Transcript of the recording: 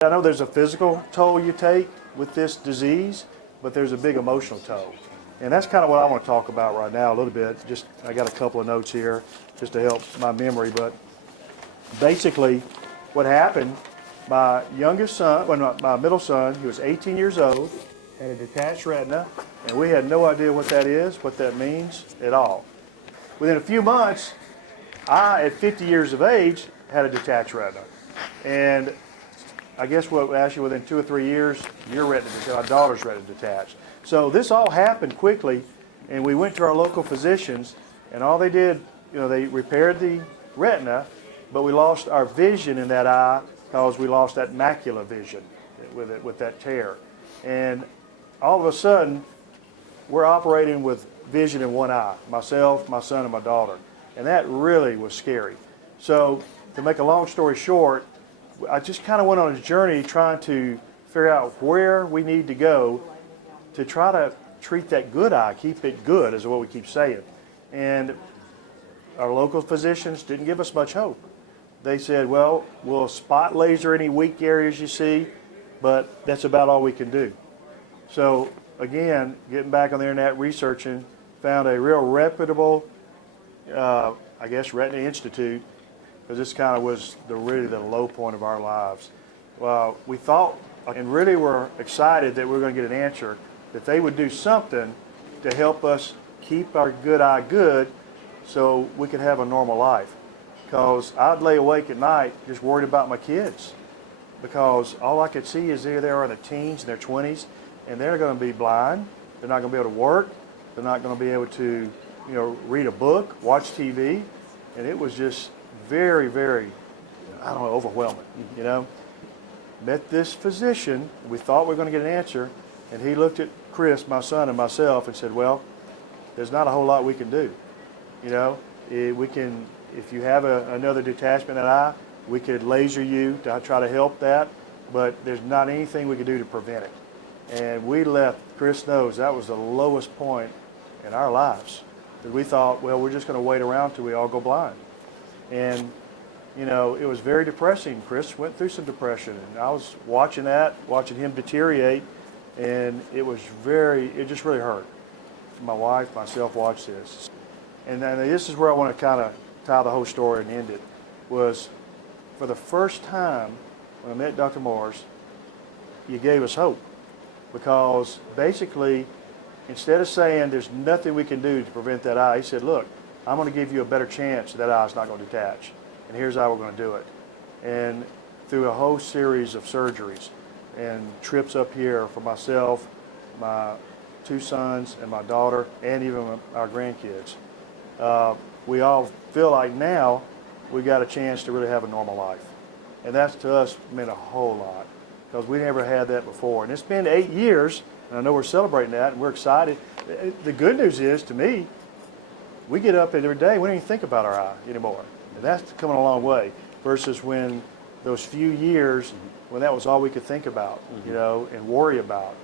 I know there's a physical toll you take with this disease, but there's a big emotional toll. And that's kind of what I want to talk about right now a little bit. Just, I got a couple of notes here just to help my memory, but basically what happened, my youngest son, well, my middle son, he was 18 years old, had a detached retina, and we had no idea what that is, what that means at all. Within a few months, I, at 50 years of age, had a detached retina. And I guess actually within 2 or 3 years, your retina, our daughter's retina detached. So this all happened quickly, and we went to our local physicians, and all they did, they repaired the retina, but we lost our vision in that eye because we lost that macular vision with that tear. And all of a sudden, we're operating with vision in one eye, myself, my son, and my daughter. And that really was scary. So to make a long story short, I just kind of went on a journey trying to figure out where we need to go to try to treat that good eye, keep it good, is what we keep saying. And our local physicians didn't give us much hope. They said, well, we'll spot laser any weak areas you see, but that's about all we can do. So again, getting back on the internet, researching, found a real reputable, I guess, Retina Institute, because this kind of was really the low point of our lives. Well, we thought and really were excited that we were going to get an answer, that they would do something to help us keep our good eye good so we could have a normal life. Because I'd lay awake at night just worried about my kids, because all I could see is they are in their teens and their 20s, and they're going to be blind. They're not going to be able to work. They're not going to be able to, read a book, watch TV, and it was just very, very, overwhelming, Met this physician, we thought we were going to get an answer, and he looked at Chris, my son, and myself and said, well, there's not a whole lot we can do. We can, if you have another detachment in an eye, we could laser you to try to help that, but there's not anything we can do to prevent it. And we left, Chris knows, that was the lowest point in our lives. That we thought, well, we're just going to wait around till we all go blind. And, it was very depressing. Chris went through some depression, and I was watching him deteriorate, and it just really hurt. My wife, myself watched this. And then this is where I want to kind of tie the whole story and end it, was for the first time when I met Dr. Morris, you gave us hope. Because basically, instead of saying there's nothing we can do to prevent that eye, he said, look, I'm going to give you a better chance that eye's not going to detach. And here's how we're going to do it. And through a whole series of surgeries and trips up here for myself, my 2 sons, and my daughter, and even our grandkids, we all feel like now we got a chance to really have a normal life. And that's, to us, meant a whole lot, because we never had that before. And it's been 8 years, and I know we're celebrating that, and we're excited. The good news is, to me, we get up every day, we don't even think about our eye anymore. And that's coming a long way, versus when those few years when that was all we could think about, and worry about.